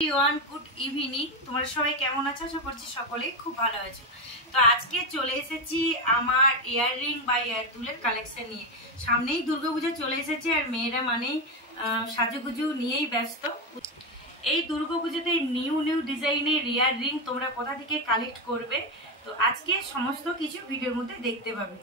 Good evening. তোমরা সবাই কেমন আছো? আশা করছি সকলেই খুব ভালো আছো। তো আজকে চলে এসেছি আমার ইয়াররিং বা ইয়ার দুলের কালেকশন নিয়ে। সামনেই দুর্গাপূজা চলে এসেছে আর মেয়েরা মানেই সাজুগুজু নিয়েই ব্যস্ত। এই দুর্গাপূজাতে নিউ নিউ ডিজাইনের ইয়াররিং তোমরা কোথা থেকে কালেক্ট করবে, তো আজকে সমস্ত কিছু ভিডিওর মধ্যে দেখতে পাবে।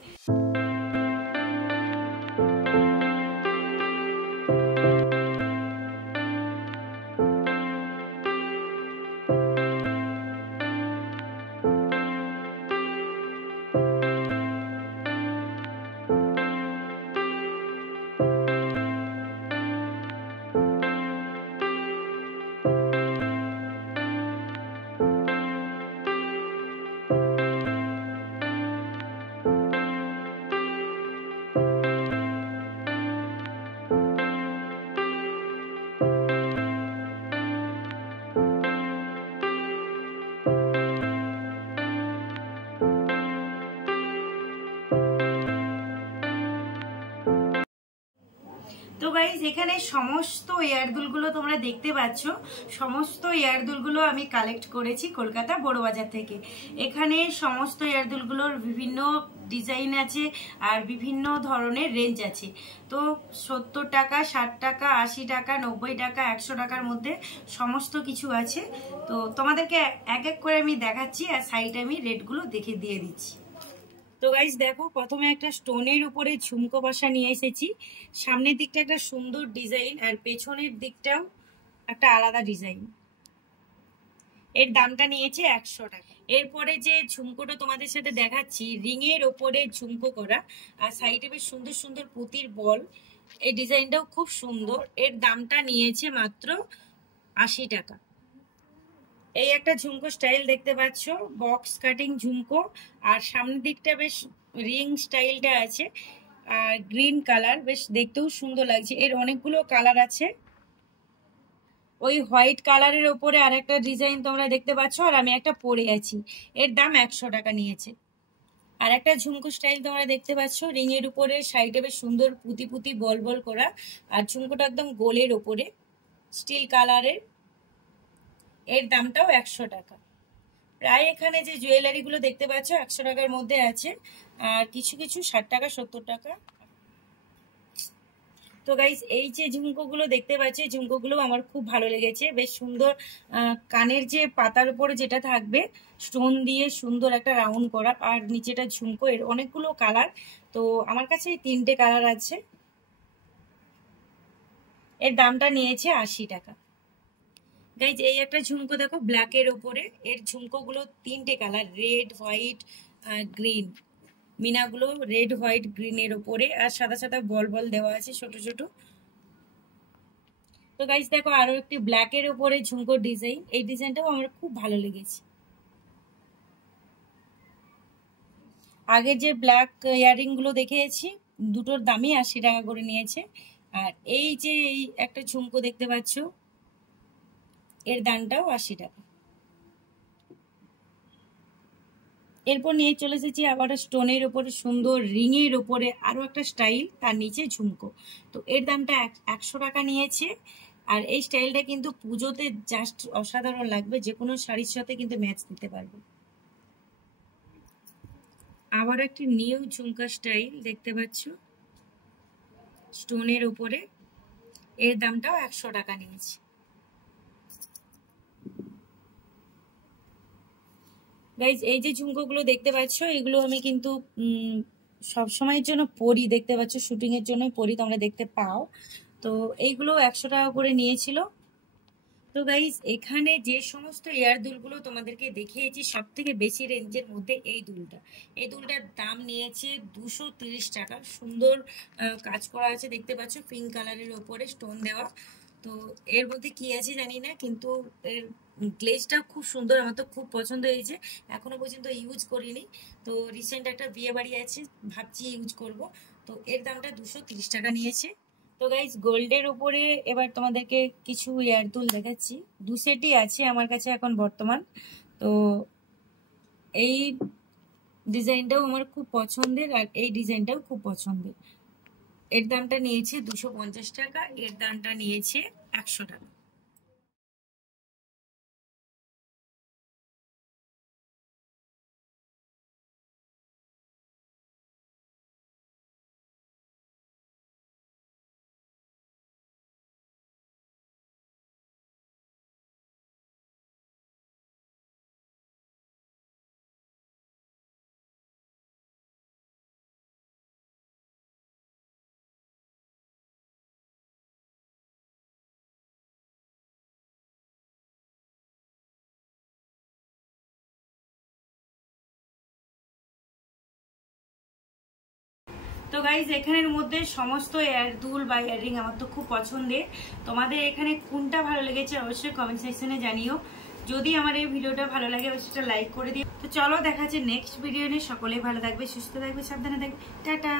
তো গাইজ এখানে সমস্ত ইয়ারদুলগুলো তোমরা দেখতে পাচ্ছ। সমস্ত ইয়ারদুলগুলো আমি কালেক্ট করেছি কলকাতা বড়বাজার থেকে। এখানে সমস্ত ইয়ারদুলগুলোর বিভিন্ন ডিজাইন আছে আর বিভিন্ন ধরনের রেঞ্জ আছে। তো 70 টাকা, 60 টাকা, 80 টাকা, 90 টাকা, 100 টাকার মধ্যে সমস্ত কিছু আছে। তো তোমাদেরকে এক এক করে আমি দেখাচ্ছি আর সাইডে আমি রেটগুলো দেখে দিয়ে দিচ্ছি। তো গাইজ দেখো, প্রথমে একটা স্টোনের উপরে ঝুমকো বসা নিয়ে এসেছি। সামনের দিকটা একটা সুন্দর ডিজাইন আর পেছনের দিকটাও একটা আলাদা ডিজাইন। এর দামটা নিয়েছে 100 টাকা। এরপরে যে ঝুমকোটা তোমাদের সাথে দেখাচ্ছি, রিং এর ওপরে ঝুমকো করা আর সাইডে বেশ সুন্দর সুন্দর পুঁতির বল। এই ডিজাইনটাও খুব সুন্দর। এর দামটা নিয়েছে মাত্র 80 টাকা। এই একটা ঝুমকো স্টাইল দেখতে পাচ্ছ, বক্স কাটিং ঝুমকো আর সামনের দিকটা বেশ রিং স্টাইলটা আছে আর গ্রিন কালার, বেশ দেখতেও সুন্দর লাগছে। এর অনেকগুলো কালার আছে। ওই হোয়াইট কালারের ওপরে আরেকটা ডিজাইন তোমরা দেখতে পাচ্ছ আর আমি একটা পরে আছি। এর দাম 100 টাকা নিয়েছে। আর একটা ঝুমকো স্টাইল তোমরা দেখতে পাচ্ছ, রিং এর উপরে সাইডে বেশ সুন্দর পুঁতি পুঁতি বল বল করা আর ঝুমকোটা একদম গোলের ওপরে স্টিল কালারের। এর দামটাও 100 টাকা। প্রায় এখানে যে জুয়েলারি গুলো দেখতে পাচ্ছ 100 টাকার মধ্যে আছে আর কিছু কিছু 60 টাকা, 70 টাকা। তো গাইস এই যে ঝুমকোগুলো দেখতে পাচ্ছি, ঝুমকোগুলো আমার খুব ভালো লেগেছে। বেশ সুন্দর কানের যে পাতার উপরে যেটা থাকবে স্টোন দিয়ে সুন্দর একটা রাউন্ড করা আর নিচেটা ঝুমকো। এর অনেকগুলো কালার, তো আমার কাছে এই 3টে কালার আছে। এর দামটা নিয়েছে 80 টাকা। গাইজ এই একটা ঝুমকো দেখো ব্ল্যাকের ওপরে। এর ঝুমকোগুলো 3টে কালার, রেড, হোয়াইট, গ্রিন। মিনাগুলো রেড, হোয়াইট, গ্রিনের ওপরে আর সাদা সাদা বল বল দেওয়া আছে ছোট ছোট। তো গাইজ দেখো আরো একটি ব্ল্যাকের ওপরে ঝুমকো ডিজাইন। এই ডিজাইনটাও আমার খুব ভালো লেগেছে। আগে যে ব্ল্যাক ইয়াররিং গুলো দেখিয়েছি দুটোর দামই 80 টাকা করে নিয়েছে। আর এই যে এই একটা ঝুমকো দেখতে পাচ্ছ, এর দামটাও 80 টাকা। এরপর নিয়ে চলে এসেছি আবার স্টোনের ওপরে সুন্দর রিং এর ওপরে আরো একটা স্টাইল, তার নিচে ঝুমকো। তো এর দামটা 100 টাকা নিয়েছে। আর এই স্টাইলটা কিন্তু পুজোতে জাস্ট অসাধারণ লাগবে, যে কোনো শাড়ির সাথে কিন্তু ম্যাচ দিতে পারবে। আবার একটি নিউ ঝুমকা স্টাইল দেখতে পাচ্ছ স্টোনের উপরে। এর দামটাও 100 টাকা নিয়েছে। গাইজ এই যে ঝুমকোগুলো দেখতে পাচ্ছ এগুলো আমি কিন্তু সব সময়ের জন্য পরি, দেখতে পাচ্ছ শুটিং এর জন্যই পরি, তোমরা দেখতে পাও। তো এইগুলো 100 টাকা করে নিয়েছিল। তো গাইজ এখানে যে সমস্ত ইয়ার দুলগুলো তোমাদেরকে দেখিয়েছি সব থেকে বেশি রেঞ্জের মধ্যে এই দুলটার দাম নিয়েছে 230 টাকা। সুন্দর কাজ করা আছে দেখতে পাচ্ছ, পিঙ্ক কালারের ওপরে স্টোন দেওয়া। তো এর মধ্যে কি আছে জানি না, কিন্তু এর গ্লেজটা খুব সুন্দর, আমার তো খুব পছন্দ হয়েছে। এখনো পর্যন্ত ইউজ করিনি, তো রিসেন্ট একটা বিয়ে বাড়ি আছে, ভাবছি ইউজ করব। তো এর দামটা 230 টাকা নিয়েছে। তো গাইজ গোল্ডের উপরে এবার তোমাদেরকে কিছু ইয়ার দুল দেখাচ্ছি। 2 সেটই আছে আমার কাছে এখন বর্তমান। তো এই ডিজাইনটাও আমার খুব পছন্দের আর এই ডিজাইনটাও খুব পছন্দের। এর দামটা নিয়েছে 250 টাকা। এর দামটা নিয়েছে 100 টাকা। তো গাইজ এখানের মধ্যে সমস্ত এয়ার দুল বা ইয়াররিং আমার তো খুব পছন্দের। তোমাদের এখানে কোনটা ভালো লেগেছে অবশ্যই কমেন্ট সেকশনে জানিও। যদি আমার এই ভিডিওটা ভালো লাগে অবশ্যই লাইক করে দিও। তো চলো দেখা যাচ্ছে নেক্সট ভিডিও নিয়ে। সকলেই ভালো থাকবে, সুস্থ থাকবে, সাবধানে থাকবে। টাটা।